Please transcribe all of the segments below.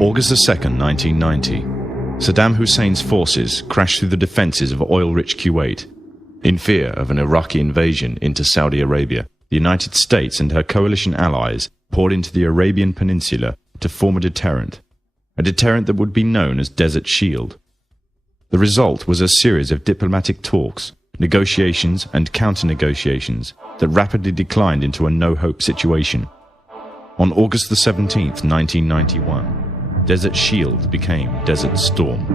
August 2nd, 1990. Saddam Hussein's forces crashed through the defenses of oil-rich Kuwait. In fear of an Iraqi invasion into Saudi Arabia, the United States and her coalition allies poured into the Arabian Peninsula to form a deterrent that would be known as Desert Shield. The result was a series of diplomatic talks, negotiations and counter-negotiations that rapidly declined into a no-hope situation. On August the 17th, 1991, Desert Shield became Desert Storm.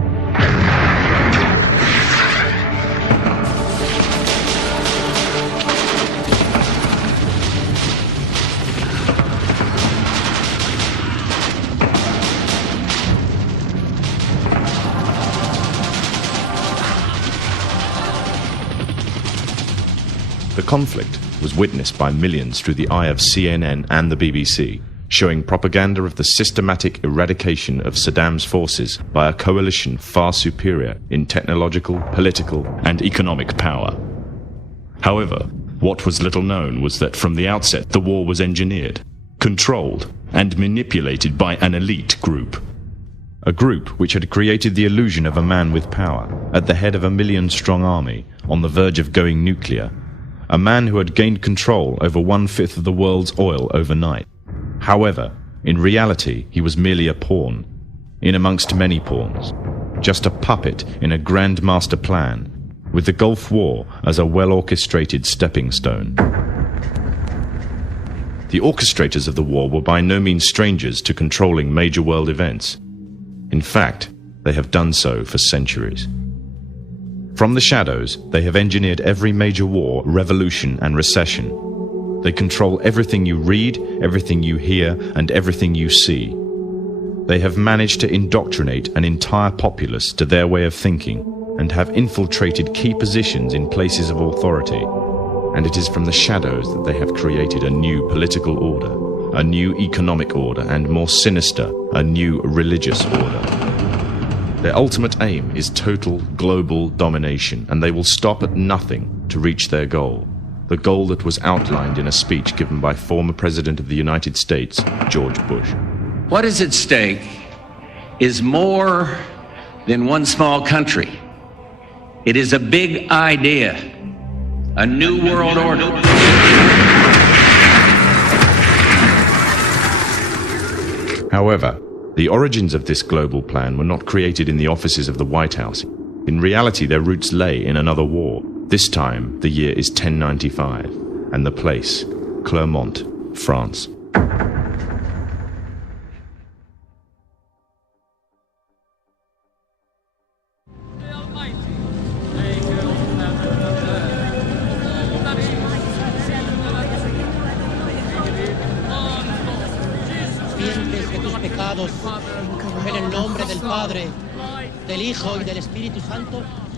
The conflict was witnessed by millions through the eye of CNN and the BBC, showing propaganda of the systematic eradication of Saddam's forces by a coalition far superior in technological, political, and economic power. However, what was little known was that from the outset the war was engineered, controlled, and manipulated by an elite group. A group which had created the illusion of a man with power, at the head of a million-strong army, on the verge of going nuclear. A man who had gained control over 1/5 of the world's oil overnight. However, in reality, he was merely a pawn, in amongst many pawns, just a puppet in a grand master plan, with the Gulf War as a well-orchestrated stepping stone. The orchestrators of the war were by no means strangers to controlling major world events. In fact, they have done so for centuries. From the shadows, they have engineered every major war, revolution, and recession. They control everything you read, everything you hear, and everything you see. They have managed to indoctrinate an entire populace to their way of thinking and have infiltrated key positions in places of authority. And it is from the shadows that they have created a new political order, a new economic order, and more sinister, a new religious order. Their ultimate aim is total global domination, and they will stop at nothing to reach their goal. The goal that was outlined in a speech given by former President of the United States, George Bush. What is at stake is more than one small country. It is a big idea, a new world order. However, the origins of this global plan were not created in the offices of the White House. In reality, their roots lay in another war. This time, the year is 1095, and the place, Clermont, France.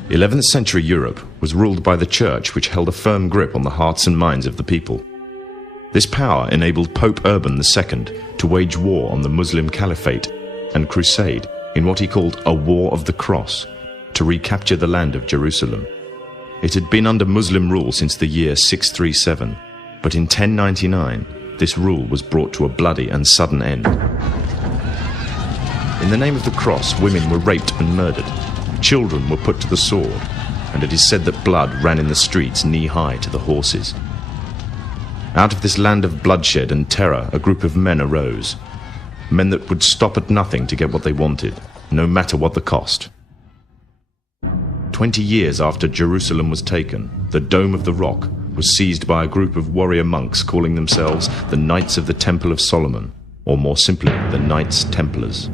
The 11th century Europe was ruled by the Church, which held a firm grip on the hearts and minds of the people. This power enabled Pope Urban II to wage war on the Muslim Caliphate and crusade in what he called a War of the Cross to recapture the land of Jerusalem. It had been under Muslim rule since the year 637, but in 1099 this rule was brought to a bloody and sudden end. In the name of the cross, women were raped and murdered. Children were put to the sword, and it is said that blood ran in the streets knee-high to the horses. Out of this land of bloodshed and terror, a group of men arose. Men that would stop at nothing to get what they wanted, no matter what the cost. 20 years after Jerusalem was taken, the Dome of the Rock was seized by a group of warrior monks calling themselves the Knights of the Temple of Solomon. or more simply, the Knights Templars.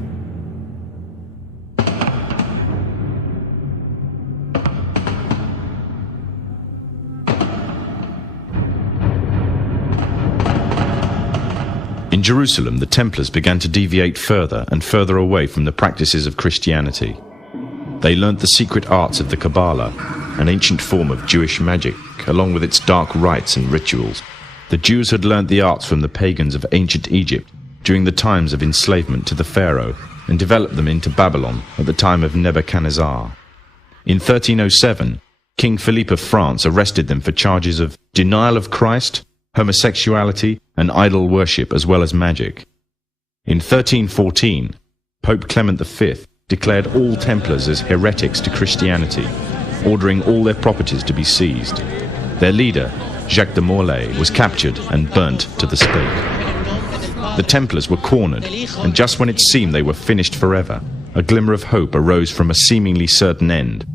In Jerusalem, the Templars began to deviate further and further away from the practices of Christianity. They learnt the secret arts of the Kabbalah, an ancient form of Jewish magic, along with its dark rites and rituals. The Jews had learnt the arts from the pagans of ancient Egypt during the times of enslavement to the Pharaoh, and developed them into Babylon at the time of Nebuchadnezzar. In 1307, King Philippe of France arrested them for charges of denial of Christ, homosexuality, and idol worship, as well as magic. In 1314, Pope Clement V declared all Templars as heretics to Christianity, ordering all their properties to be seized. Their leader, Jacques de Molay, was captured and burnt to the stake. The Templars were cornered, and just when it seemed they were finished forever, a glimmer of hope arose from a seemingly certain end.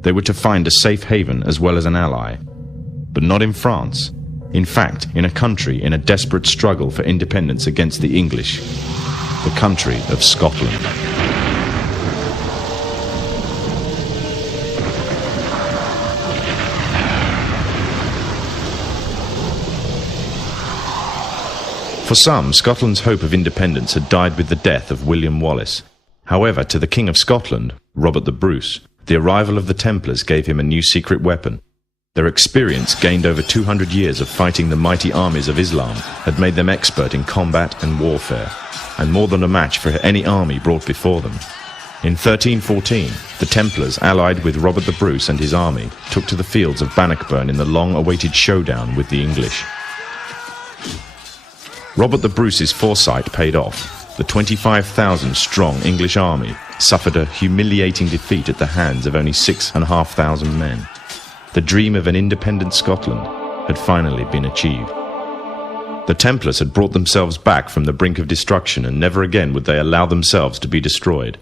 They were to find a safe haven as well as an ally. But not in France. In fact, in a country in a desperate struggle for independence against the English, the country of Scotland. For some, Scotland's hope of independence had died with the death of William Wallace. However, to the King of Scotland, Robert the Bruce, the arrival of the Templars gave him a new secret weapon. Their experience, gained over 200 years of fighting the mighty armies of Islam, had made them expert in combat and warfare, and more than a match for any army brought before them. In 1314, the Templars, allied with Robert the Bruce and his army, took to the fields of Bannockburn in the long-awaited showdown with the English. Robert the Bruce's foresight paid off. The 25,000-strong English army suffered a humiliating defeat at the hands of only 6,500 men. The dream of an independent Scotland had finally been achieved. The Templars had brought themselves back from the brink of destruction, and never again would they allow themselves to be destroyed.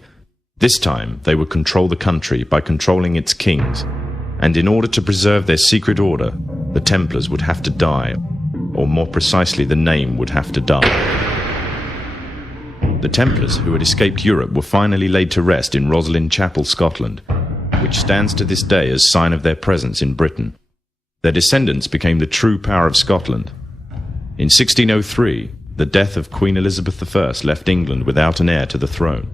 This time they would control the country by controlling its kings, and in order to preserve their secret order, the Templars would have to die, or more precisely, the name would have to die. The Templars, who had escaped Europe, were finally laid to rest in Roslin Chapel, Scotland, which stands to this day as sign of their presence in Britain. Their descendants became the true power of Scotland. In 1603, the death of Queen Elizabeth I left England without an heir to the throne.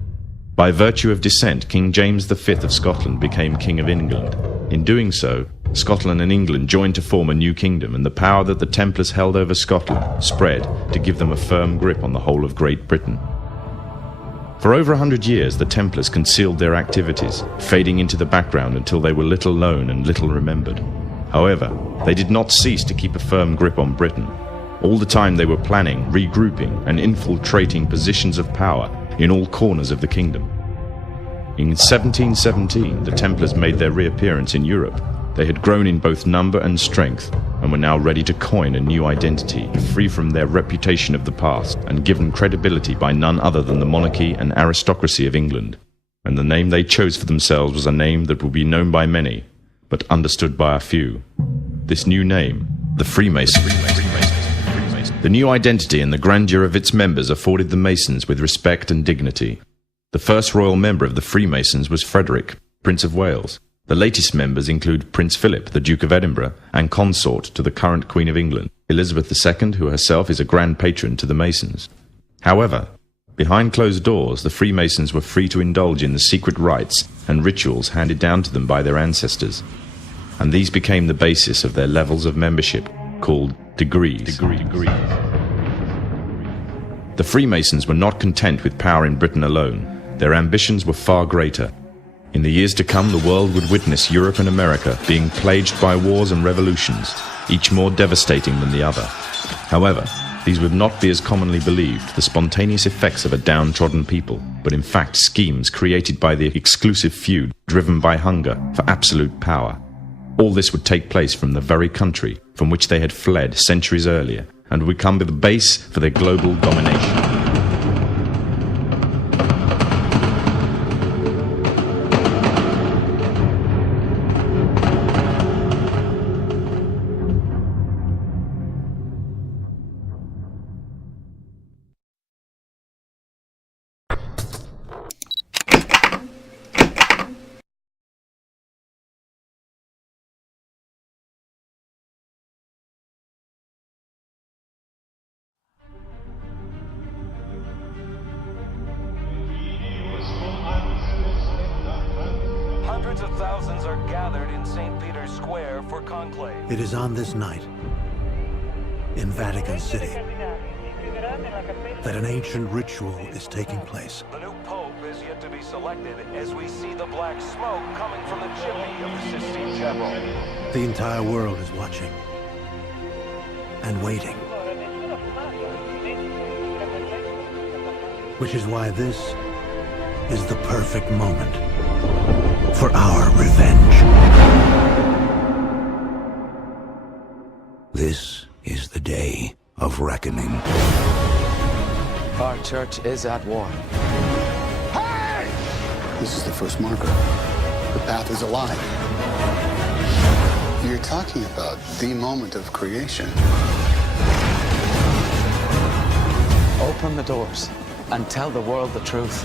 By virtue of descent, King James V of Scotland became King of England. In doing so, Scotland and England joined to form a new kingdom, and the power that the Templars held over Scotland spread to give them a firm grip on the whole of Great Britain. For over 100 years, the Templars concealed their activities, fading into the background until they were little known and little remembered. However, they did not cease to keep a firm grip on Britain. All the time they were planning, regrouping, and infiltrating positions of power in all corners of the kingdom. In 1717, the Templars made their reappearance in Europe. They had grown in both number and strength, and were now ready to coin a new identity, free from their reputation of the past, and given credibility by none other than the monarchy and aristocracy of England. And the name they chose for themselves was a name that would be known by many, but understood by a few. This new name, the Freemasons. The new identity and the grandeur of its members afforded the Masons with respect and dignity. The first royal member of the Freemasons was Frederick, Prince of Wales. The latest members include Prince Philip, the Duke of Edinburgh, and consort to the current Queen of England, Elizabeth II, who herself is a grand patron to the Masons. However, behind closed doors, the Freemasons were free to indulge in the secret rites and rituals handed down to them by their ancestors, and these became the basis of their levels of membership, called degrees. The Freemasons were not content with power in Britain alone. Their ambitions were far greater. In the years to come, the world would witness Europe and America being plagued by wars and revolutions, each more devastating than the other. However, these would not be as commonly believed, the spontaneous effects of a downtrodden people, but in fact schemes created by the exclusive few driven by hunger for absolute power. All this would take place from the very country from which they had fled centuries earlier, and would become the base for their global domination. Hundreds of thousands are gathered in St. Peter's Square for conclave. It is on this night, in Vatican City, that an ancient ritual is taking place. The new pope is yet to be selected as we see the black smoke coming from the chimney of the Sistine Chapel. The entire world is watching and waiting. Which is why this is the perfect moment for our revenge. This is the day of reckoning. Our church is at war. Hey! This is the first marker. The path is alive. You're talking about the moment of creation. Open the doors and tell the world the truth.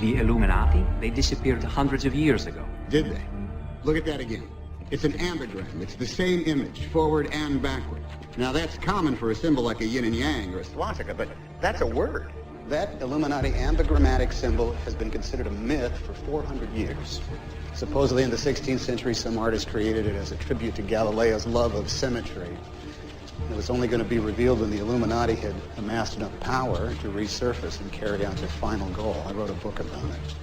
The Illuminati, they disappeared hundreds of years ago. Did they? Look at that again. It's an ambigram. It's the same image, forward and backward. Now, that's common for a symbol like a yin and yang or a swastika, but that's a word. That Illuminati ambigrammatic symbol has been considered a myth for 400 years. Supposedly in the 16th century, some artist created it as a tribute to Galileo's love of symmetry. It was only going to be revealed when the Illuminati had amassed enough power to resurface and carry out their final goal. I wrote a book about it.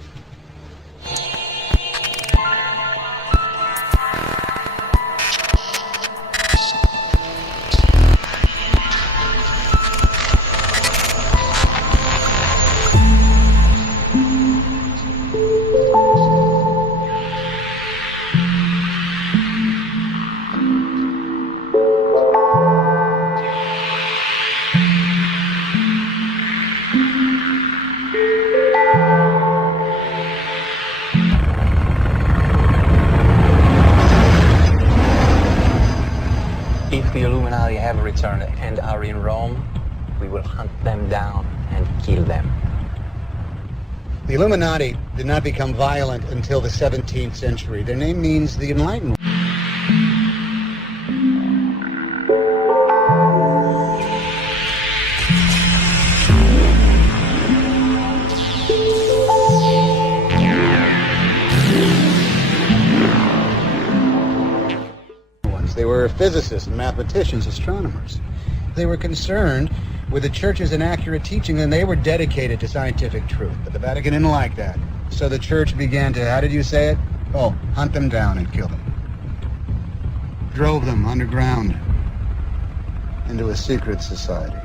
If the Illuminati have returned and are in Rome, we will hunt them down and kill them. The Illuminati did not become violent until the 17th century. Their name means the Enlightened. They were physicists, mathematicians, astronomers. They were concerned with the church's inaccurate teaching, and they were dedicated to scientific truth. But the Vatican didn't like that. So the church began to, how did you say it? Oh, hunt them down and kill them. Drove them underground into a secret society.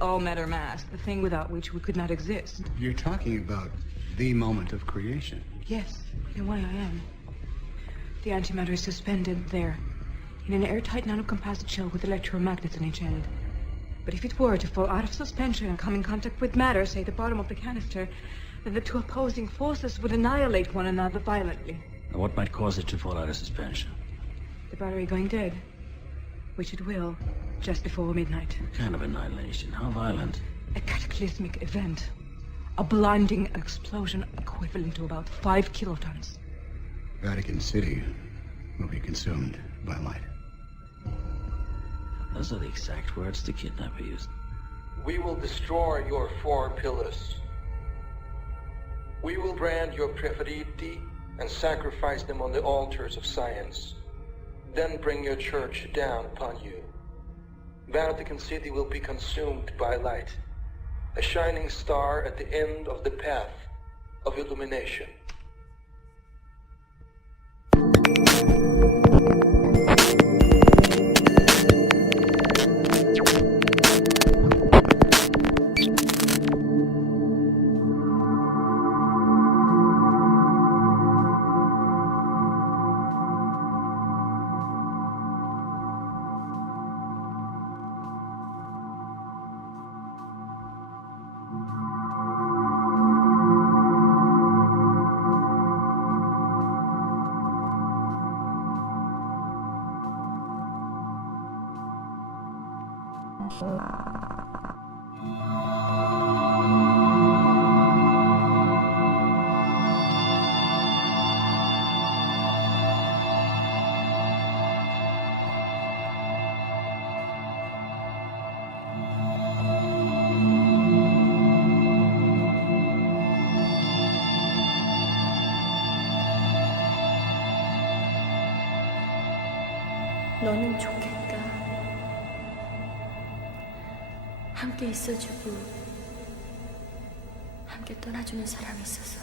All matter mass, the thing without which we could not exist. You're talking about the moment of creation. Yes, in a way I am. The antimatter is suspended there, in an airtight nanocomposite shell with electromagnets on each end. But if it were to fall out of suspension and come in contact with matter, say the bottom of the canister, then the two opposing forces would annihilate one another violently. Now what might cause it to fall out of suspension? The battery going dead, which it will, just before midnight. What kind of annihilation? How violent? A cataclysmic event. A blinding explosion equivalent to about 5 kilotons. Vatican City will be consumed by light. Those are the exact words the kidnapper used. We will destroy your 4 pillars. We will brand your preferiti and sacrifice them on the altars of science. Then bring your church down upon you. Vatican City will be consumed by light, a shining star at the end of the path of illumination. 너는 좋겠다. 함께 있어주고 함께 떠나주는 사람이 있어서.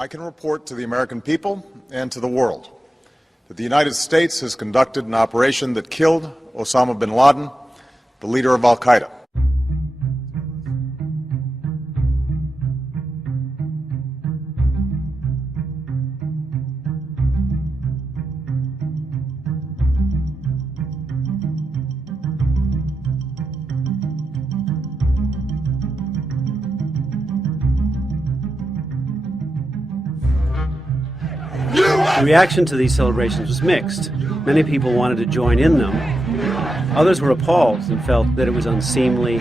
I can report to the American people and to the world that the United States has conducted an operation that killed Osama bin Laden, the leader of Al-Qaeda. The reaction to these celebrations was mixed. Many people wanted to join in them. Others were appalled and felt that it was unseemly.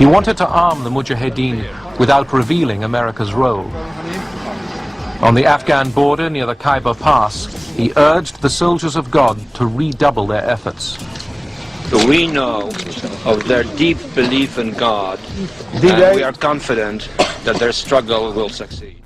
He wanted to arm the Mujahideen without revealing America's role. On the Afghan border near the Khyber Pass, he urged the soldiers of God to redouble their efforts. We know of their deep belief in God, and we are confident that their struggle will succeed.